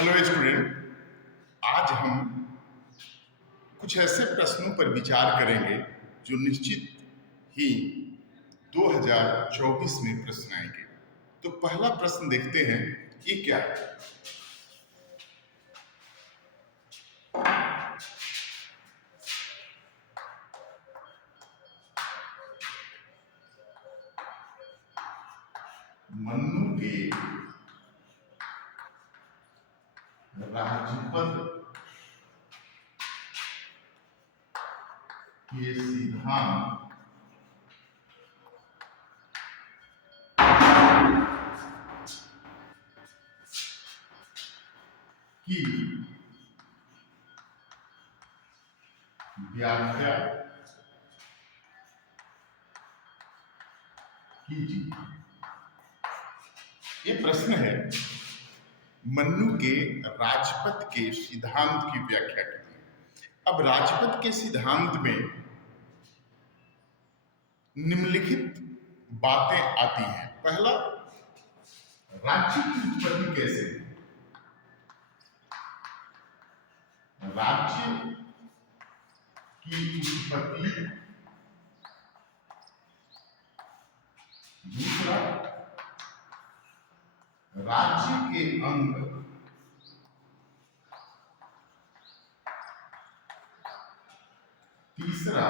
Hello student. आज हम कुछ ऐसे प्रश्नों पर विचार करेंगे जो निश्चित ही 2024 में प्रश्न आएंगे। तो पहला प्रश्न देखते हैं, ये क्या है? मन्नू के राजपद के सिद्धांत की व्याख्या कीजिए। ये प्रश्न है, मन्नू के राजपद के सिद्धांत की व्याख्या कीजिए। अब राजपद के सिद्धांत में निम्नलिखित बातें आती हैं। पहला, राज्य की उत्पत्ति कैसे हुई? राज्य की उत्पत्ति। दूसरा, राज्य के अंग तीसरा,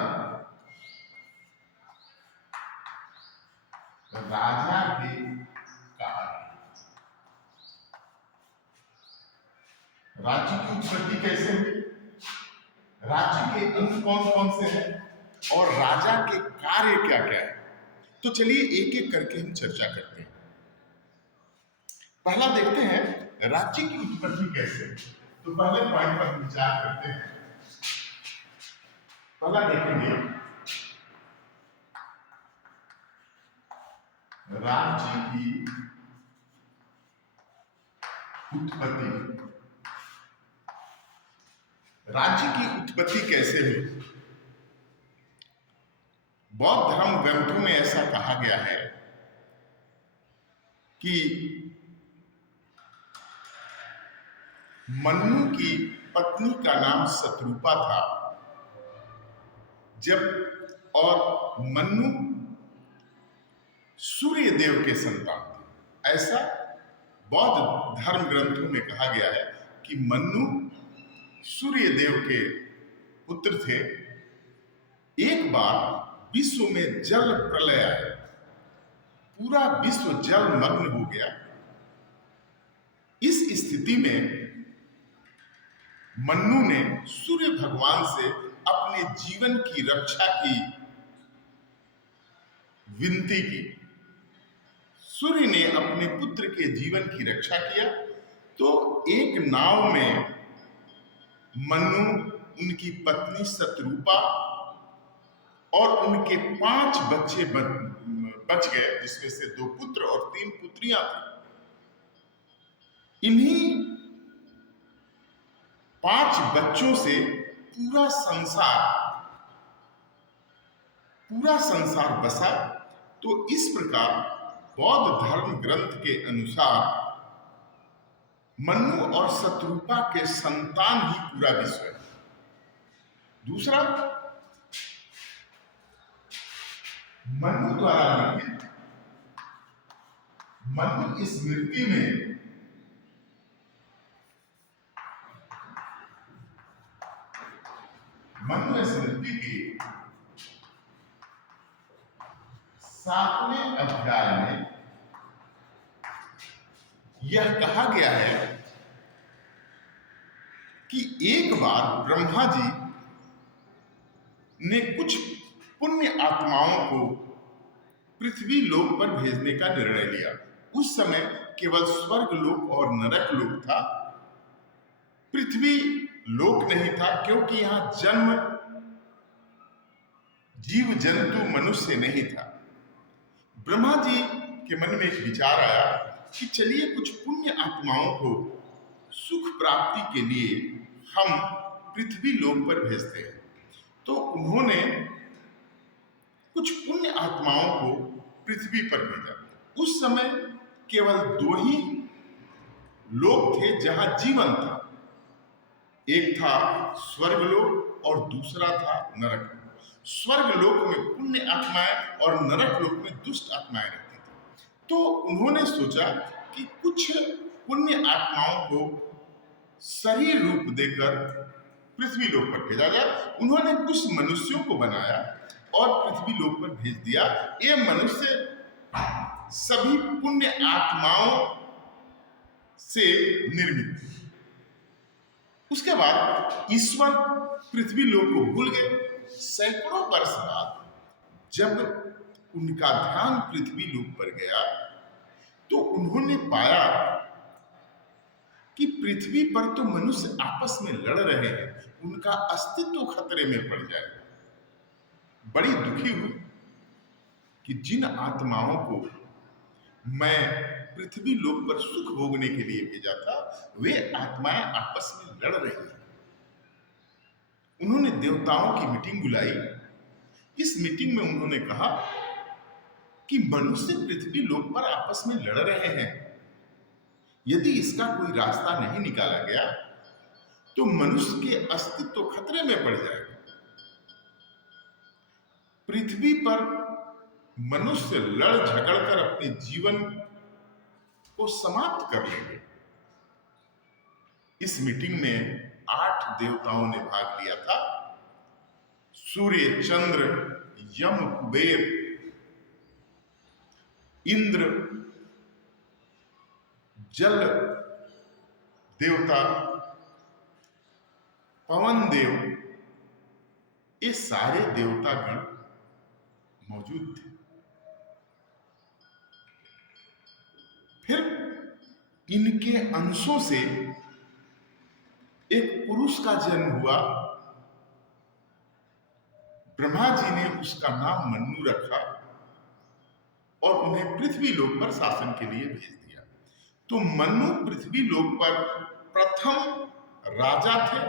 राजा के कार्य। राज्य की उत्पत्ति कैसे हुई, राज्य के अंग कौन कौन से हैं और राजा के कार्य क्या क्या है। तो चलिए एक एक करके हम चर्चा करते हैं। पहला देखते हैं, राज्य की उत्पत्ति कैसे। तो पहले पॉइंट पर विचार करते हैं। पहला देखेंगे, राज्य की उत्पत्ति। राज्य की उत्पत्ति कैसे हुई? बौद्ध धर्म ग्रंथों में ऐसा कहा गया है कि मन्नू की पत्नी का नाम शत्रुपा था। और मन्नू सूर्य देव के संतान थे। ऐसा बौद्ध धर्म ग्रंथों में कहा गया है कि मन्नू सूर्य देव के पुत्र थे। एक बार विश्व में जल प्रलय आया, पूरा विश्व जलमग्न हो गया। इस स्थिति में मन्नू ने सूर्य भगवान से अपने जीवन की रक्षा की विनती की। सूर्य ने अपने पुत्र के जीवन की रक्षा किया। तो एक नाव में मन्नू, उनकी पत्नी शत्रुपा और उनके 5 बच्चे बच गए, जिसमें से 2 पुत्र और 3 पुत्रियां थी। इन्हीं 5 बच्चों से पूरा संसार बसा। तो इस प्रकार बौद्ध धर्म ग्रंथ के अनुसार मन्नू और शत्रुपा के संतान ही पूरा विश्व है। दूसरा, मन्नू द्वारा लिखित मन्नू स्मृति में मन्नू स्मृति के 7वें अध्याय में यह कहा गया है कि एक बार ब्रह्मा जी ने कुछ पुण्य आत्माओं को पृथ्वी लोक पर भेजने का निर्णय लिया। उस समय केवल स्वर्ग लोक और नरक लोक था, पृथ्वी लोक नहीं था, क्योंकि यहां जन्म जीव जंतु मनुष्य नहीं था। ब्रह्मा जी के मन में एक विचार आया कि चलिए कुछ पुण्य आत्माओं को सुख प्राप्ति के लिए हम पृथ्वी लोक पर भेजते हैं। तो उन्होंने कुछ पुण्य आत्माओं को पृथ्वी पर भेजा। उस समय केवल 2 ही लोक थे जहां जीवन था। एक था स्वर्गलोक और दूसरा था नरक। स्वर्गलोक में पुण्य आत्माएं और नरक लोक में दुष्ट आत्माएं रहती थी। तो उन्होंने सोचा कि कुछ पुण्य आत्माओं को शरीर रूप देकर पृथ्वी लोक पर भेजा जाए। उन्होंने कुछ मनुष्यों को बनाया और पृथ्वी लोक पर भेज दिया। ये मनुष्य सभी पुण्य आत्माओं से निर्मित थे। उसके बाद ईश्वर पृथ्वी लोक को भूल गए। सैकड़ों वर्ष बाद जब उनका ध्यान पृथ्वी लोक पर गया तो उन्होंने पाया कि पृथ्वी पर तो मनुष्य आपस में लड़ रहे हैं, उनका अस्तित्व खतरे में पड़ जाएगा। बड़ी दुखी हुई कि जिन आत्माओं को मैं पृथ्वी लोक पर सुख भोगने के लिए भेजा था, वे आत्माएं आपस में लड़ रही हैं। उन्होंने देवताओं की मीटिंग बुलाई। इस मीटिंग में उन्होंने कहा कि मनुष्य पृथ्वी लोक पर आपस में लड़ रहे हैं। यदि इसका कोई रास्ता नहीं निकाला गया तो मनुष्य के अस्तित्व खतरे में पड़ जाएगा। पृथ्वी पर मनुष्य लड़ झगड़ कर अपने जीवन को समाप्त कर लेंगे। इस मीटिंग में 8 देवताओं ने भाग लिया था। सूर्य, चंद्र, यम, कुबेर, इंद्र, जल देवता, पवन देव, ये सारे देवतागण मौजूद थे। फिर इनके अंशों से एक पुरुष का जन्म हुआ। ब्रह्मा जी ने उसका नाम मन्नु रखा और उन्हें पृथ्वी लोक पर शासन के लिए भेज दिया। तो मन्नु पृथ्वी लोक पर प्रथम राजा थे,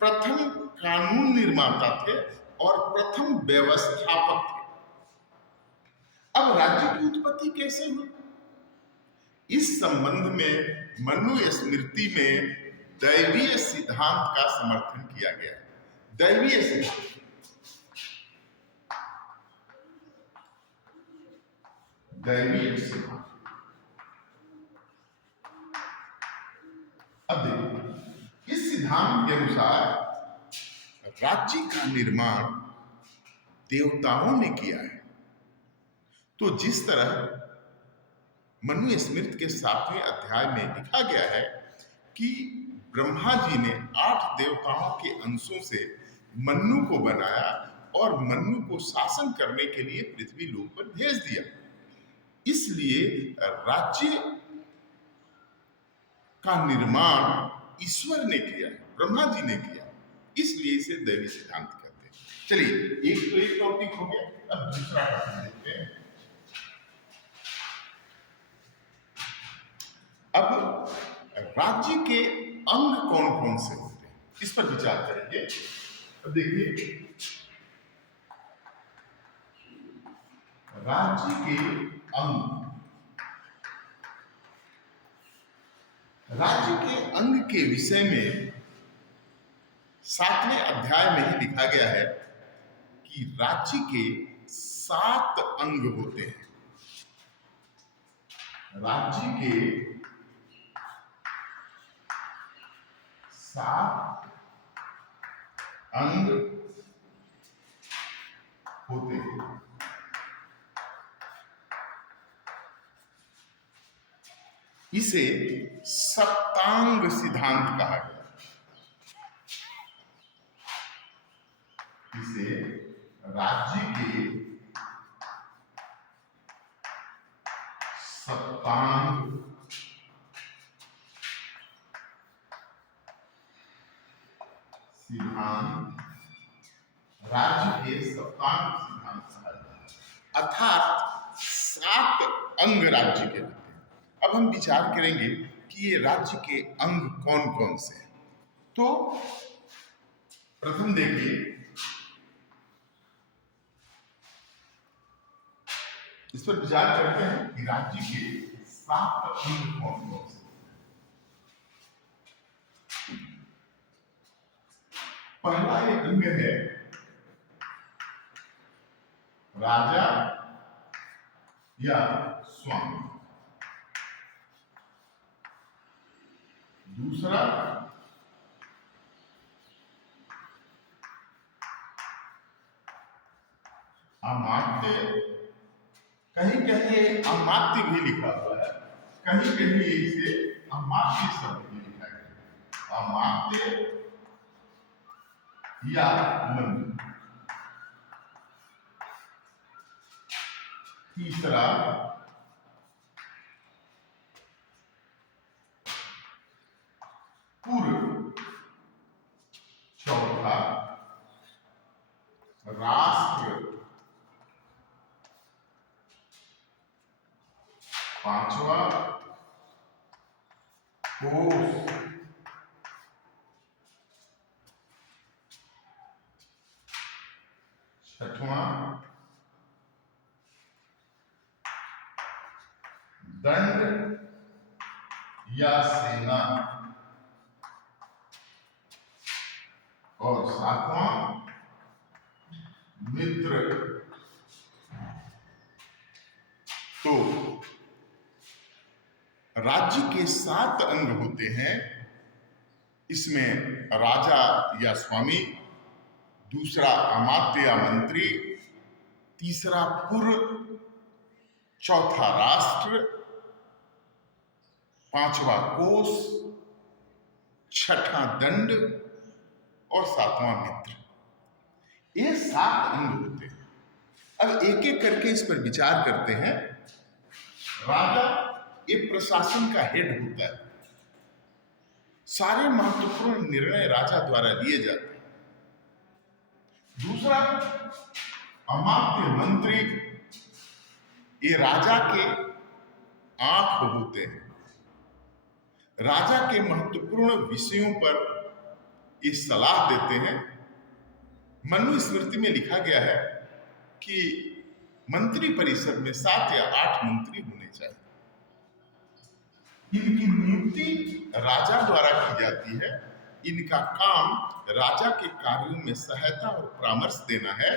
प्रथम कानून निर्माता थे और प्रथम व्यवस्थापक थे। अब राज्य की उत्पत्ति कैसे हुई? इस संबंध में मनु स्मृति में दैवीय सिद्धांत का समर्थन किया गया। दैवीय सिद्धांत, दैवीय सिद्धांत। अब देखिए, इस सिद्धांत के अनुसार राज्य का निर्माण देवताओं ने किया है। तो जिस तरह मनु स्मृति के 7वें अध्याय में लिखा गया है कि ब्रह्मा जी ने 8 देवताओं के अंशों से मन्नु को बनाया और मन्नु को शासन करने के लिए पृथ्वी लोक पर भेज दिया। इसलिए राज्य का निर्माण ईश्वर ने किया, ब्रह्मा जी ने किया। इसलिए इसे दैवी सिद्धांत कहते हैं। चलिए, एक टॉपिक हो गया। अब दूसरा टॉपिक देखते हैं। अब राज्य के अंग कौन कौन से होते हैं, इस पर विचार करेंगे। अब देखिए, राज्य के अंग, राज्य के अंग के विषय में 7वें अध्याय में ही लिखा गया है कि राज्य के 7 अंग होते हैं। राज्य के 7 अंग होते हैं। इसे सप्तांग सिद्धांत कहा गया। इसे राज्य के सप्तांग सिद्धांत, राज्य के सप्तांग सिद्धांत कहा गया। अर्थात 7 अंग राज्य के होते हैं। अब हम विचार करेंगे कि ये राज्य के अंग कौन कौन से हैं। तो प्रथम देखिए, इस पर विचार करते हैं कि राज्य के 7 अंग कौन कौन से हैं। पहला ये अंग है राजा या स्वामी। दूसरा अमात्य, कहीं कहीं अमात्य भी लिखा हुआ है, कहीं कहीं इसे अमात्य शब्द भी लिखा गया। अमात्य या मंत्र। तीसरा पूर्व। चौथा राष्ट्र। पांचवा कोष। छठवां दंड या सेना। और सातवां मित्र। तो राज्य के 7 अंग होते हैं। इसमें राजा या स्वामी, दूसरा अमात्य या मंत्री, तीसरा पुर, चौथा राष्ट्र, पांचवा कोष, छठा दंड और सातवां मित्र। ये 7 अंग होते हैं। अब एक एक करके इस पर विचार करते हैं। राजा ये प्रशासन का हेड होता है। सारे महत्वपूर्ण निर्णय राजा द्वारा लिए जाते हैं। दूसरा अमात्य मंत्री, ये राजा के आंख होते हैं। राजा के महत्वपूर्ण विषयों पर ये सलाह देते हैं। मनुस्मृति में लिखा गया है कि मंत्री परिषद में 7 या 8 मंत्री होने चाहिए। इनकी नियुक्ति राजा द्वारा की जाती है। इनका काम राजा के कार्यों में सहायता और परामर्श देना है।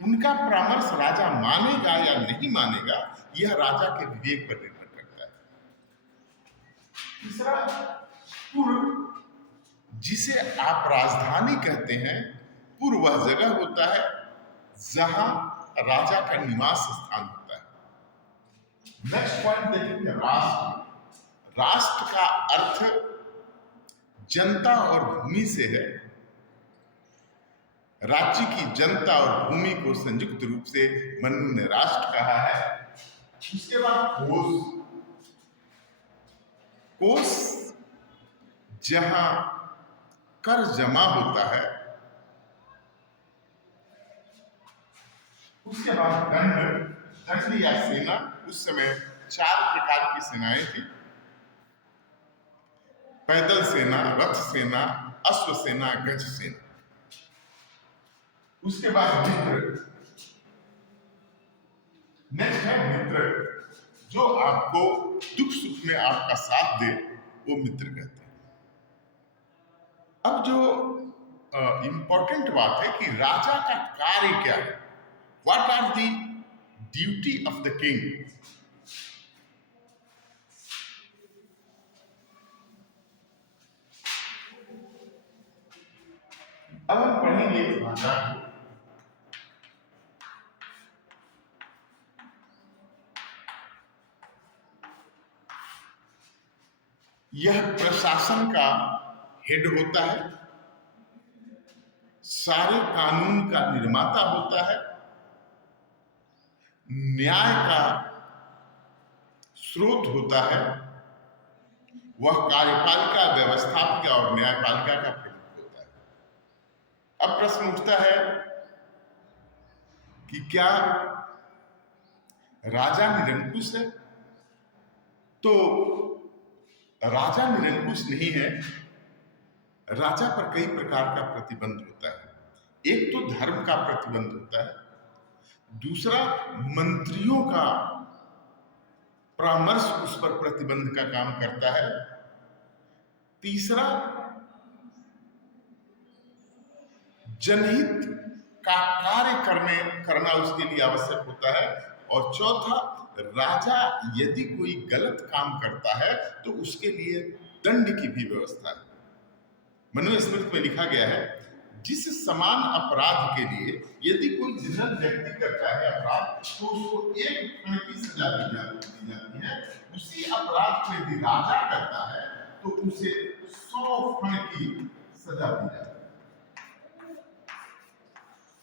उनका परामर्श राजा मानेगा या नहीं मानेगा, यह राजा के विवेक पर निर्भर करता है। तीसरा पूर्व, जिसे आप राजधानी कहते हैं। पूर्व वह जगह होता है जहां राजा का निवास स्थान होता है। नेक्स्ट पॉइंट देखेंगे राष्ट्र। राष्ट्र का अर्थ जनता और भूमि से है। राज्य की जनता और भूमि को संयुक्त रूप से मनु ने राष्ट्र कहा है। उसके बाद कोष। कोष जहां कर जमा होता है। उसके बाद दंड। दंड या सेना, उस समय 4 प्रकार की सेनाएं थी। पैदल सेना, रथ सेना, अश्व सेना, गज सेना। उसके बाद मित्र। नेक्स्ट है मित्र, जो आपको दुख सुख में आपका साथ दे, वो मित्र कहते हैं। अब जो इंपॉर्टेंट बात है कि राजा का कार्य क्या है। What are the duty of the king. अब हम पढ़ेंगे राजा को। यह प्रशासन का हेड होता है। सारे कानून का निर्माता होता है। न्याय का स्रोत होता है। वह कार्यपालिका, व्यवस्थापिका और न्यायपालिका का प्रमुख होता है। अब प्रश्न उठता है कि क्या राजा निरंकुश है? तो राजा निरंकुश नहीं है। राजा पर कई प्रकार का प्रतिबंध होता है। एक तो धर्म का प्रतिबंध होता है, दूसरा मंत्रियों का परामर्श उस पर प्रतिबंध का काम करता है, तीसरा जनहित का कार्य करना उसके लिए आवश्यक होता है। और चौथा, राजा यदि कोई गलत काम करता है तो उसके लिए दंड की भी व्यवस्था है। मनुस्मृति में लिखा गया है, जिस समान अपराध के लिए यदि कोई जनरल व्यक्ति करता है अपराध तो उसको 1 क्षण की सजा दी जाती है। उसी अपराध को यदि राजा करता है तो उसे 100 क्षण की सजा दी जाती है।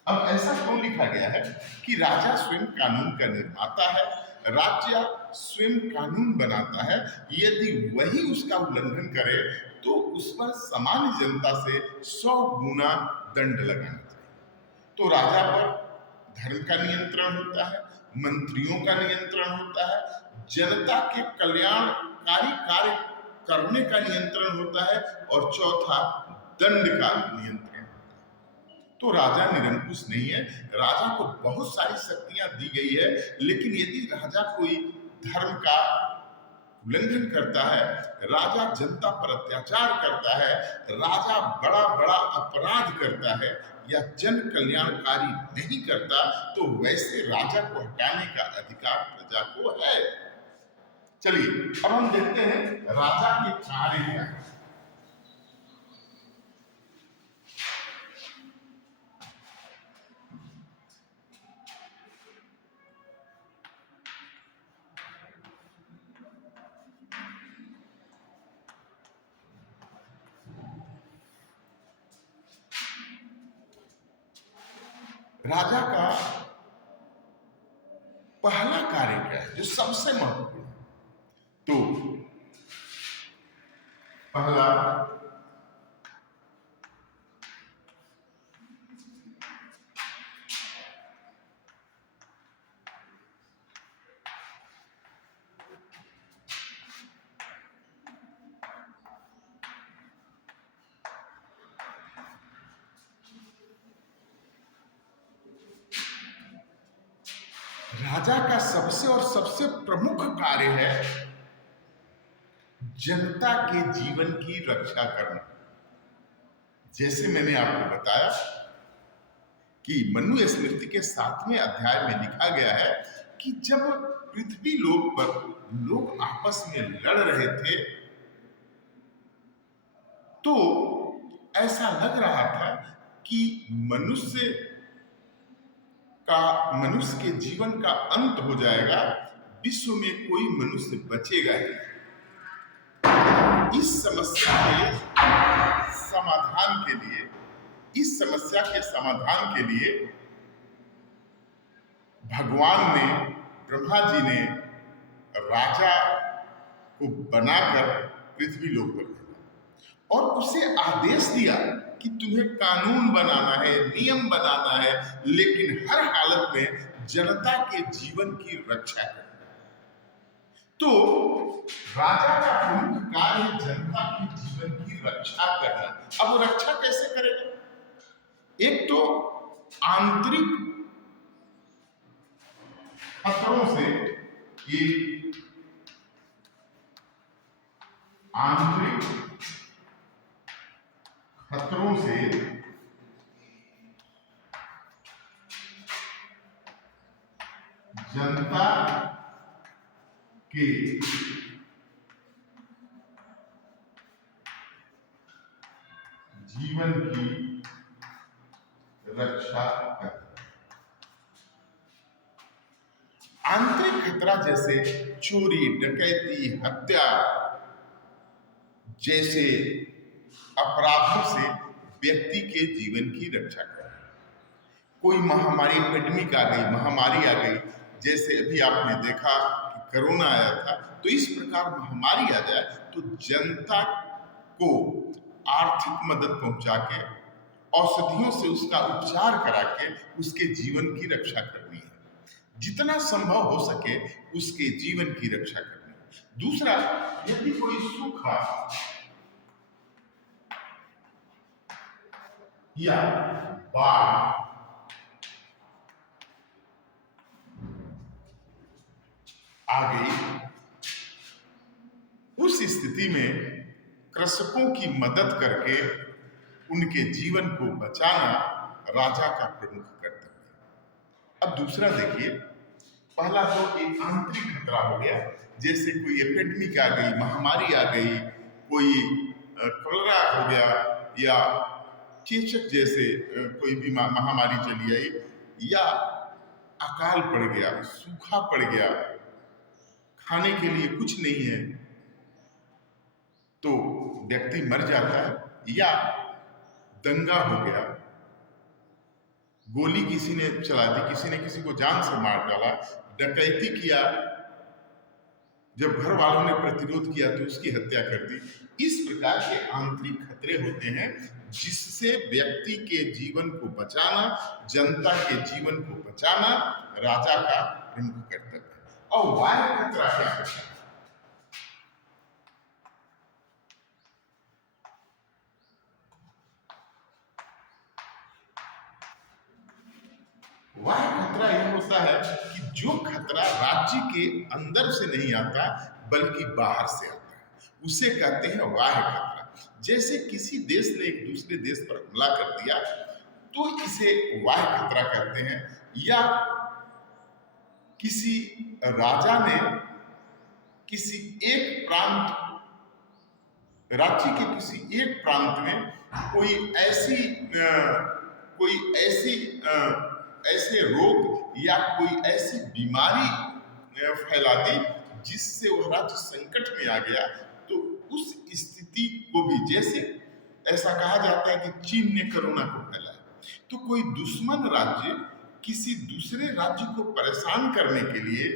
अब ऐसा क्यों लिखा गया है कि राजा स्वयं कानून का निर्माता है, राज्य स्वयं कानून बनाता है, यदि वही उसका उल्लंघन करे तो उस पर सामान्य जनता से 100 गुना दंड लगाना चाहिए। तो राजा पर धर्म का नियंत्रण होता है, मंत्रियों का नियंत्रण होता है, जनता के कल्याणकारी कार्य करने का नियंत्रण होता है, और चौथा, दंड का नियंत्रण। तो राजा निरंकुश नहीं है, राजा को बहुत सारी शक्तियां दी गई है, लेकिन यदि राजा कोई धर्म का उल्लंघन करता है, राजा जनता पर अत्याचार करता है, राजा बड़ा बड़ा अपराध करता है या जन कल्याणकारी नहीं करता, तो वैसे राजा को हटाने का अधिकार प्रजा को है। चलिए अब हम देखते हैं राजा के कार्य क्या है। राजा का पहला कार्य क्या है जो सबसे महत्वपूर्ण है? तो पहला, राजा का सबसे प्रमुख कार्य है जनता के जीवन की रक्षा करना। जैसे मैंने आपको बताया कि मनुस्मृति के 7वें अध्याय में लिखा गया है कि जब पृथ्वी लोक पर लोग आपस में लड़ रहे थे तो ऐसा लग रहा था कि मनुष्य के जीवन का अंत हो जाएगा, विश्व में कोई मनुष्य बचेगा ही। इस समस्या के समाधान के लिए भगवान ने, ब्रह्मा जी ने राजा को बनाकर पृथ्वी लोक पर भेजा और उसे आदेश दिया कि तुम्हें कानून बनाना है, नियम बनाना है, लेकिन हर हालत में जनता के जीवन की रक्षा करना। तो राजा का प्रमुख कार्य जनता के जीवन की रक्षा करना। अब वो रक्षा कैसे करेगा? एक तो आंतरिक खतरों से, ये आंतरिक खतरों से जनता के जीवन की रक्षा करना। आंतरिक खतरा जैसे चोरी, डकैती, हत्या जैसे अपराधों से व्यक्ति के जीवन की रक्षा करना। कोई महामारी, एपिडेमिक आ गई, महामारी आ गई, जैसे अभी आपने देखा कि कोरोना आया था, तो इस प्रकार महामारी आ जाए तो जनता को आर्थिक मदद पहुंचा के, औषधियों से उसका उपचार करा के उसके जीवन की रक्षा करनी है। जितना संभव हो सके उसके जीवन की रक्षा करनी है। दूसरा, यदि कोई सूखा या बाढ़ आ गई, उस स्थिति में कृषकों की मदद करके उनके जीवन को बचाना राजा का प्रमुख कर्तव्य। अब दूसरा देखिए, पहला तो एक आंतरिक खतरा हो गया, जैसे कोई एपिडेमिक आ गई, महामारी आ गई, कोई कॉलेरा हो गया, या चेचक जैसे कोई भी महामारी चली आई, या अकाल पड़ गया, सूखा पड़ गया, खाने के लिए कुछ नहीं है, तो व्यक्ति मर जाता है। या दंगा हो गया, गोली किसी ने चला दी, किसी ने किसी को जान से मार डाला, डकैती किया, जब घर वालों ने प्रतिरोध किया तो उसकी हत्या कर दी। इस प्रकार के आंतरिक खतरे होते हैं, जिससे व्यक्ति के जीवन को बचाना, जनता के जीवन को बचाना राजा का प्रमुख कर्तव्य है। और बाह्य खतरा क्या है? वह खतरा यह होता है कि जो खतरा राज्य के अंदर से नहीं आता बल्कि बाहर से आता है, उसे कहते हैं बाह्य खतरा। जैसे किसी देश ने एक दूसरे देश पर हमला कर दिया तो इसे बाह्य खतरा कहते हैं। या किसी राजा ने किसी एक प्रांत, राज्य के किसी एक प्रांत में ऐसे रोग या कोई ऐसी बीमारी फैला दी जिससे वह राज्य संकट में आ गया, तो उस स्थिति को भी, जैसे ऐसा कहा जाता है कि चीन ने कोरोना को फैलाया, तो कोई दुश्मन राज्य किसी दूसरे राज्य को परेशान करने के लिए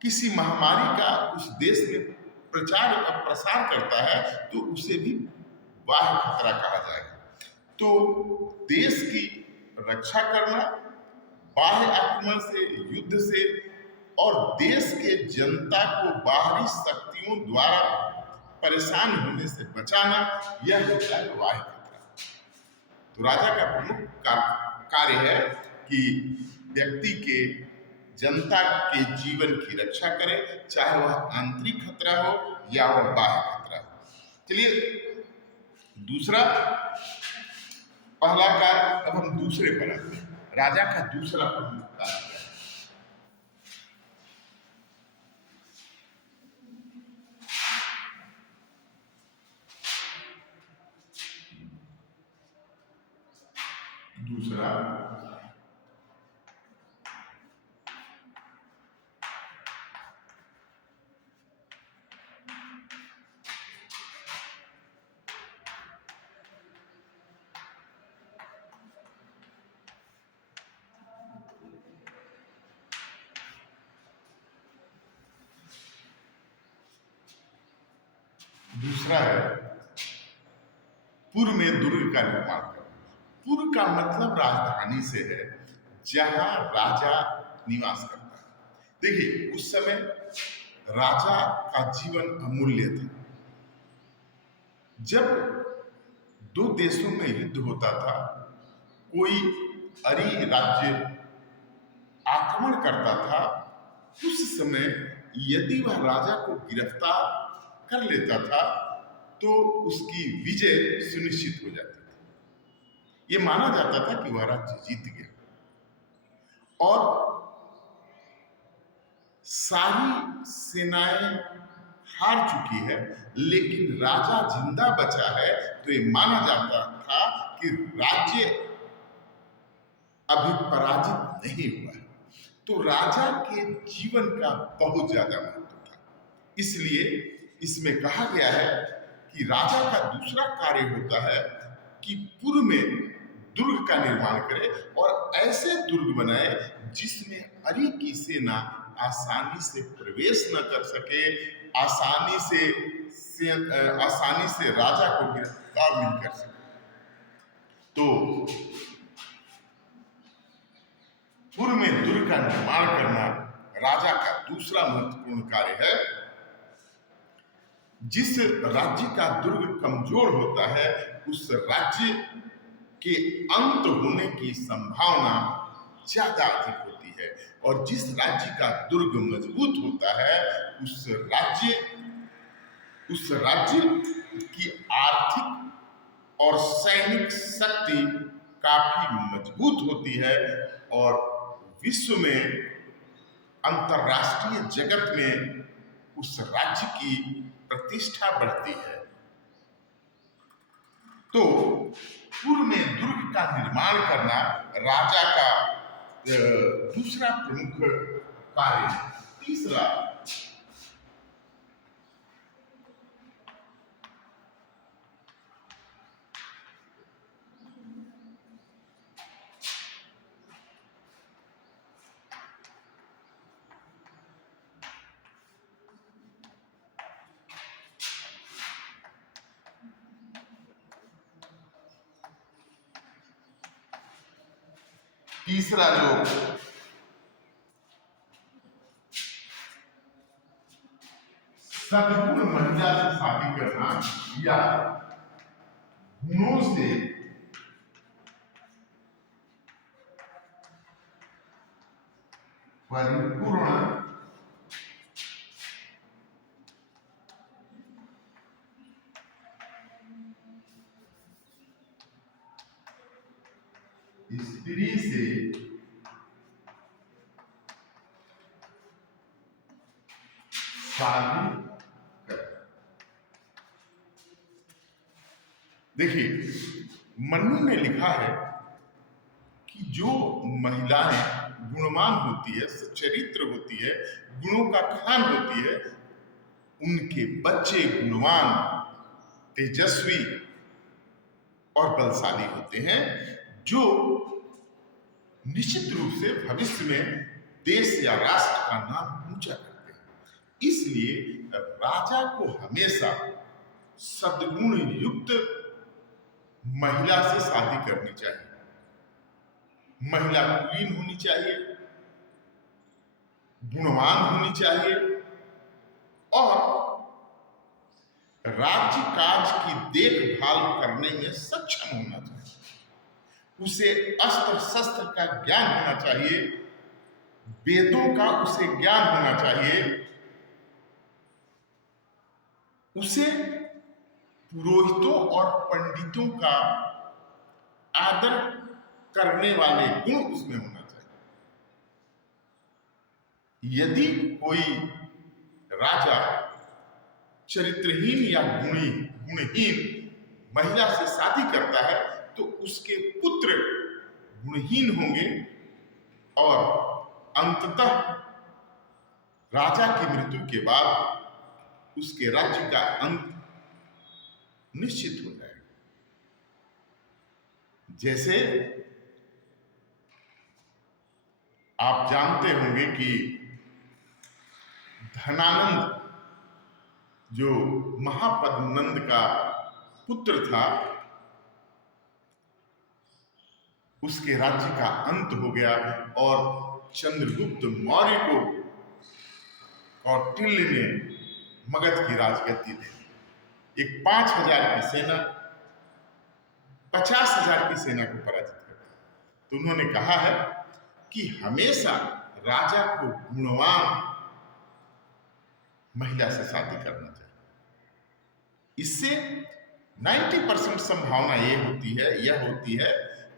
किसी महामारी का उस देश में प्रचार और प्रसार करता है, तो उसे भी बाह्य खतरा कहा जाएगा। तो देश की रक्षा करना बाह्य आक्रमण से, युद्ध से, और देश के जनता को बाहरी शक्तियों द्वारा परेशान होने से बचाना, यह होता है बाह्य खतरा। तो राजा का प्रमुख कार्य है कि व्यक्ति के, जनता के जीवन की रक्षा करे, चाहे वह आंतरिक खतरा हो या वह बाह्य खतरा हो। चलिए दूसरा, पहला कार्य, अब हम दूसरे पर आते हैं। राजा का दूसरा प्रमुख कार्य है, दूसरा है पुर में दुर्ग का निर्माण करना। पुर का मतलब राजधानी से है, जहां राजा निवास करता है। देखिए उस समय राजा का जीवन अमूल्य था। जब दो देशों में युद्ध होता था, कोई अरी राज्य आक्रमण करता था, उस समय यदि वह राजा को गिरफ्तार कर लेता था तो उसकी विजय सुनिश्चित हो जाती थी। यह माना जाता था कि वह राज्य जीत गया। और सारी सेनाएं हार चुकी है, लेकिन राजा जिंदा बचा है, तो यह माना जाता था कि राज्य अभी पराजित नहीं हुआ है। तो राजा के जीवन का बहुत ज्यादा महत्व था। इसलिए इसमें कहा गया है कि राजा का दूसरा कार्य होता है कि पूर्व में दुर्ग का निर्माण करे और ऐसे दुर्ग बनाए जिसमें अरी की सेना आसानी से प्रवेश न कर सके, आसानी से राजा को गिरफ्तार नहीं कर सके। तो पूर्व में दुर्ग का निर्माण करना राजा का दूसरा महत्वपूर्ण कार्य है। जिस राज्य का दुर्ग कमजोर होता है, उस राज्य के अंत होने की संभावना ज्यादा अधिक होती है, और जिस राज्य का दुर्ग मजबूत होता है, उस राज्य की आर्थिक और सैनिक शक्ति काफी मजबूत होती है और विश्व में, अंतरराष्ट्रीय जगत में उस राज्य की प्रतिष्ठा बढ़ती है। तो पूर्व में दुर्ग का निर्माण करना राजा का दूसरा प्रमुख कार्य है। तीसरा, जो सद्गुण महिला से शादी करना या गुणों से परिपूर्ण स्त्री से शादी कर। देखिए, मन्नू ने लिखा है कि जो महिलाएं गुणवान होती है, सच्चरित्र होती है, गुणों का खान होती है, उनके बच्चे गुणवान, तेजस्वी और बलशाली होते हैं, जो निश्चित रूप से भविष्य में देश या राष्ट्र का नाम ऊंचा करते हैं। इसलिए राजा को हमेशा सद्गुण युक्त महिला से शादी करनी चाहिए। महिला कुलीन होनी चाहिए, गुणवान होनी चाहिए और राज्य काज की देखभाल करने में सक्षम होना चाहिए। उसे अस्त्र शस्त्र का ज्ञान होना चाहिए, वेदों का उसे ज्ञान होना चाहिए, उसे पुरोहितों और पंडितों का आदर करने वाले गुण उसमें होना चाहिए। यदि कोई राजा चरित्रहीन या गुणहीन महिला से शादी करता है तो उसके पुत्र गुणहीन होंगे और अंततः राजा की मृत्यु के बाद उसके राज्य का अंत निश्चित हो जाएगा। जैसे आप जानते होंगे कि धनानंद जो महापद्मनंद का पुत्र था, उसके राज्य का अंत हो गया और चंद्रगुप्त मौर्य को कौटिल्य ने मगध की राजगद्दी दी। एक 5,000 की सेना 50,000 की सेना को पराजित कर दिया। तो उन्होंने कहा है कि हमेशा राजा को गुणवान महिला से शादी करना चाहिए। इससे 90% संभावना यह होती है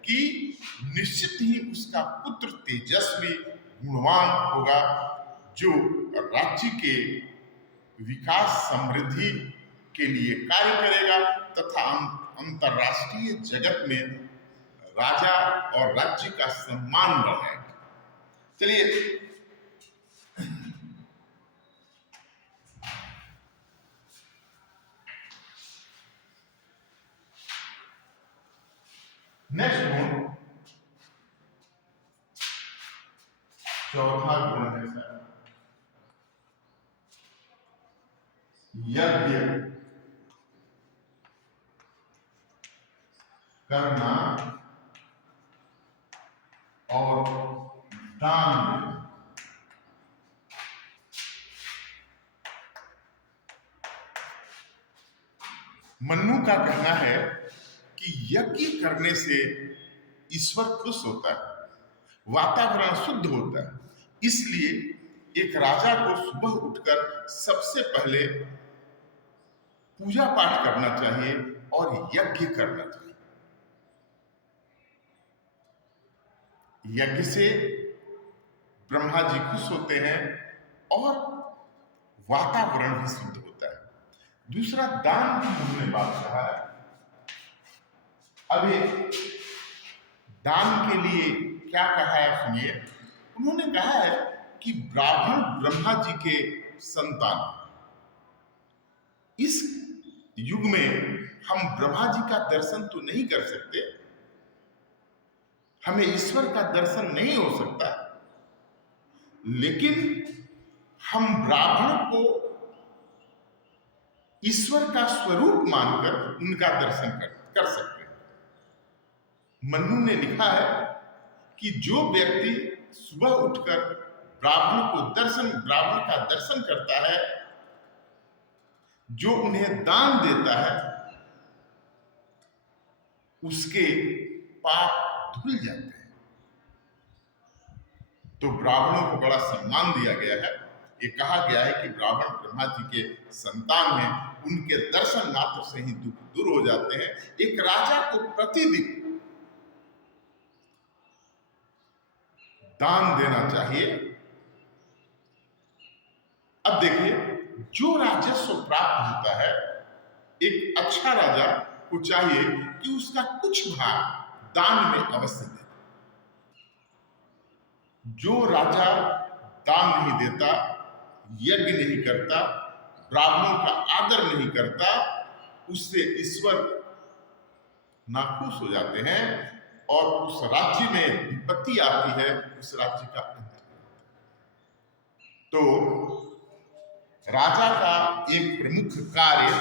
कि निश्चित ही उसका पुत्र तेजस्वी गुणवान होगा, जो राज्य के विकास समृद्धि के लिए कार्य करेगा तथा अंतरराष्ट्रीय जगत में राजा और राज्य का सम्मान बढ़ाएगा। चलिए नेक्स्ट गुण, चौथा गुण है सर यज्ञ करना और दान देना। मन्नू का कहना है कि यज्ञ करने से ईश्वर खुश होता है, वातावरण शुद्ध होता है। इसलिए एक राजा को सुबह उठकर सबसे पहले पूजा पाठ करना चाहिए और यज्ञ करना चाहिए। यज्ञ से ब्रह्मा जी खुश होते हैं और वातावरण भी शुद्ध होता है। दूसरा, दान की उन्होंने बात कहा है। अब दान के लिए क्या कहा है सुनिए। उन्होंने कहा है कि ब्राह्मण ब्रह्मा जी के संतान। इस युग में हम ब्रह्मा जी का दर्शन तो नहीं कर सकते, हमें ईश्वर का दर्शन नहीं हो सकता, लेकिन हम ब्राह्मण को ईश्वर का स्वरूप मानकर उनका दर्शन कर सकते हैं। मन्नू ने लिखा है कि जो व्यक्ति सुबह उठकर ब्राह्मण का दर्शन करता है, जो उन्हें दान देता है, उसके पाप धुल जाते हैं। तो ब्राह्मणों को बड़ा सम्मान दिया गया है। ये कहा गया है कि ब्राह्मण ब्रह्मा जी के संतान हैं, उनके दर्शन मात्र से ही दुख दूर हो जाते हैं। एक राजा को प्रतिदिन दान देना चाहिए। अब देखिए, जो राजस्व प्राप्त होता है, एक अच्छा राजा को चाहिए कि उसका कुछ भाग दान में अवश्य दे। जो राजा दान नहीं देता, यज्ञ नहीं करता, ब्राह्मणों का आदर नहीं करता, उससे ईश्वर नाखुश हो जाते हैं और उस राज्य में विपत्ति आती है, उस राज्य का अंत। तो राजा का एक प्रमुख कार्य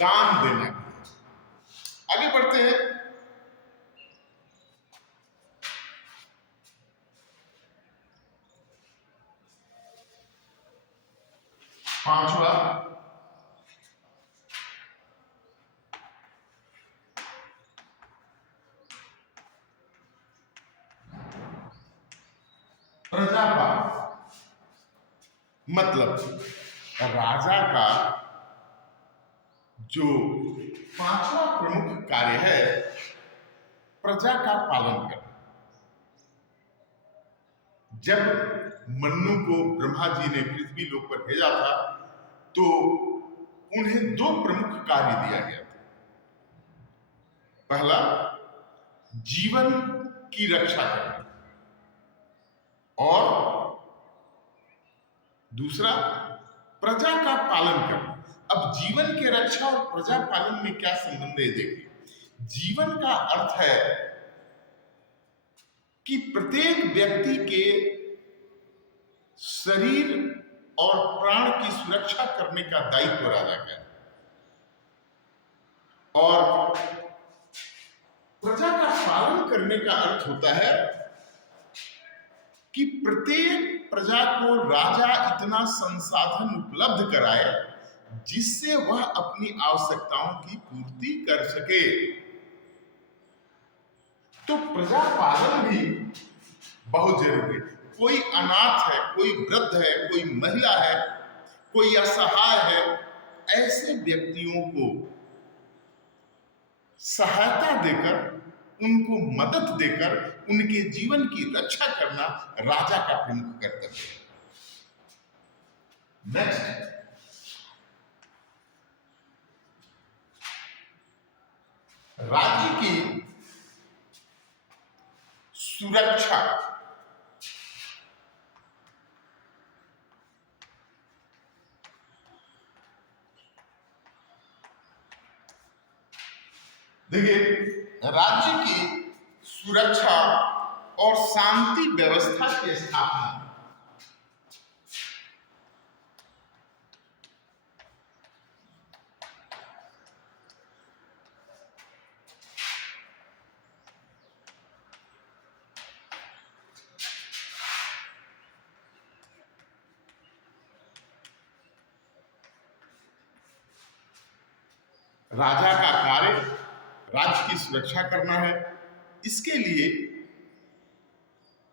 दान देना है। आगे बढ़ते हैं। पांचवा, प्रजापालन। मतलब राजा का जो पांचवा प्रमुख कार्य है, प्रजा का पालन करना। जब मन्नू को ब्रह्मा जी ने पृथ्वी लोक पर भेजा था, तो उन्हें दो प्रमुख कार्य दिया गया था। पहला, जीवन की रक्षा करना, और दूसरा, प्रजा का पालन करना। अब जीवन की रक्षा और प्रजा पालन में क्या संबंध है, देखिए। जीवन का अर्थ है कि प्रत्येक व्यक्ति के शरीर और प्राण की सुरक्षा करने का दायित्व राजा का है, और प्रजा का पालन करने का अर्थ होता है कि प्रत्येक प्रजा को राजा इतना संसाधन उपलब्ध कराए जिससे वह अपनी आवश्यकताओं की पूर्ति कर सके। तो प्रजा पालन भी बहुत जरूरी है। कोई अनाथ है, कोई वृद्ध है, कोई महिला है, कोई असहाय है, ऐसे व्यक्तियों को सहायता देकर, उनको मदद देकर उनके जीवन की रक्षा करना राजा का प्रमुख कर्तव्य है। नेक्स्ट, राज्य की सुरक्षा। देखिए, राज्य की सुरक्षा और शांति व्यवस्था की स्थापना राजा का कार्य राज्य की सुरक्षा करना है। इसके लिए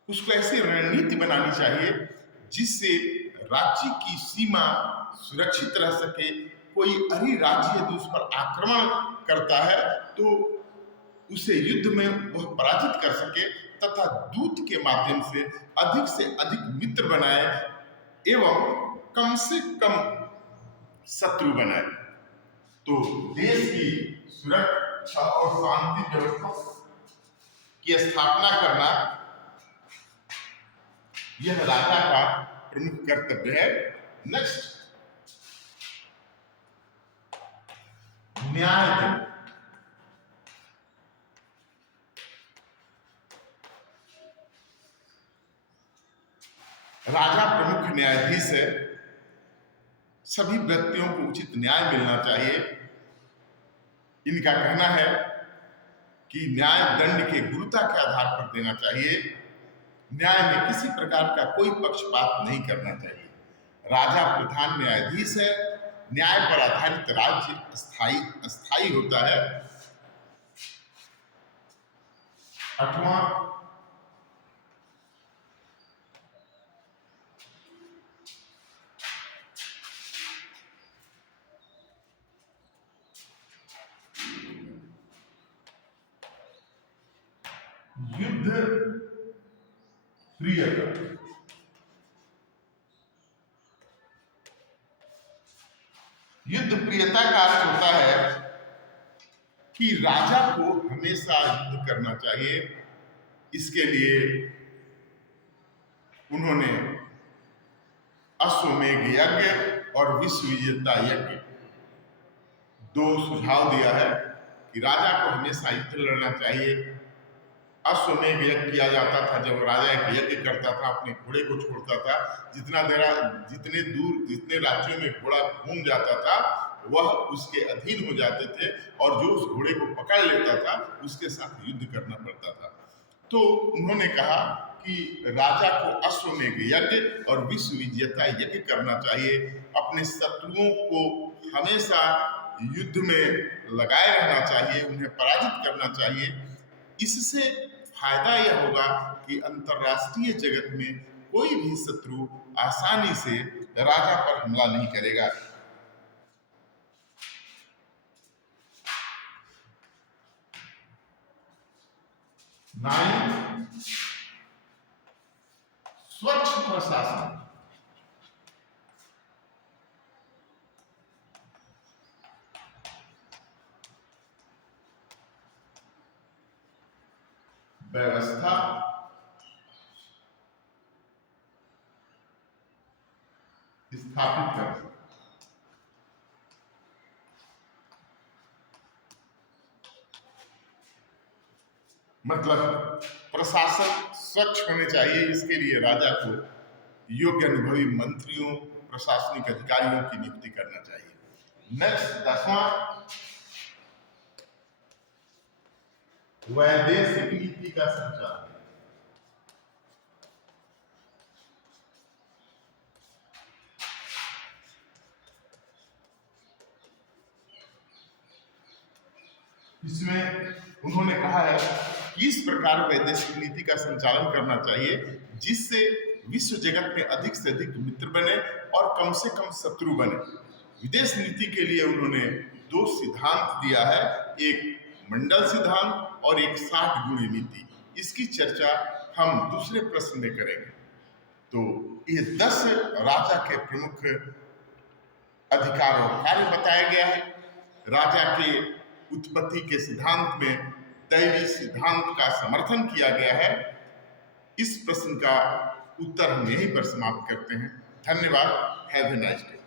उसको ऐसी रणनीति बनानी चाहिए जिससे राज्य की सीमा सुरक्षित रह सके। कोई अरि राज्य यदि उस पर आक्रमण करता है तो उसे युद्ध में वह पराजित कर सके तथा दूत के माध्यम से अधिक मित्र बनाए एवं कम से कम शत्रु बनाए। तो देश की सुरक्षा और शांति व्यवस्था की स्थापना करना यह राजा का प्रमुख कर्तव्य है। नेक्स्ट, न्याय देना। राजा प्रमुख न्यायाधीश है। सभी व्यक्तियों को उचित न्याय मिलना चाहिए। इनका कहना है कि न्याय दंड के गुरुता के आधार पर देना चाहिए। न्याय में किसी प्रकार का कोई पक्षपात नहीं करना चाहिए। राजा प्रधान न्यायाधीश है। न्याय पर आधारित राज्य अस्थायी होता है। 8वां, युद्ध प्रियता। युद्ध प्रियता का अर्थ होता है कि राजा को हमेशा युद्ध करना चाहिए। इसके लिए उन्होंने अश्वमेध यज्ञ और विश्व विजेता यज्ञ 2 सुझाव दिया है कि राजा को हमेशा युद्ध लड़ना चाहिए। अश्वमेध यज्ञ किया जाता था जब राजा एक यज्ञ करता था, अपने घोड़े को छोड़ता था। जितने राज्यों में घोड़ा घूम जाता था वह उसके अधीन हो जाते थे और जो उस घोड़े को पकड़ लेता था उसके साथ युद्ध करना पड़ता था। तो उन्होंने कहा कि राजा को अश्वमेध यज्ञ और विश्व विजेता यज्ञ करना चाहिए। अपने शत्रुओं को हमेशा युद्ध में लगाए रहना चाहिए, उन्हें पराजित करना चाहिए। इससे फायदा यह होगा कि अंतरराष्ट्रीय जगत में कोई भी शत्रु आसानी से राजा पर हमला नहीं करेगा। स्वच्छ प्रशासन। व्यवस्था स्थापित कर। मतलब प्रशासन स्वच्छ होने चाहिए। इसके लिए राजा को योग्य अनुभवी मंत्रियों, प्रशासनिक अधिकारियों की नियुक्ति करना चाहिए। नेक्स्ट, 10वां, वैदेशिक नीति का संचालन। इसमें उन्होंने कहा है कि इस प्रकार वैदेशिक नीति का संचालन करना चाहिए जिससे विश्व जगत में अधिक से अधिक मित्र बने और कम से कम शत्रु बने। विदेश नीति के लिए उन्होंने 2 सिद्धांत दिया है, एक मंडल सिद्धांत और एक 60 गुणी नीति। इसकी चर्चा हम दूसरे प्रश्न में करेंगे। तो ये 10 राजा के प्रमुख अधिकार और कार्य बताया गया है। राजा के उत्पत्ति के सिद्धांत में दैवी सिद्धांत का समर्थन किया गया है। इस प्रश्न का उत्तर हम यहीं पर समाप्त करते हैं। धन्यवाद। Have a nice day.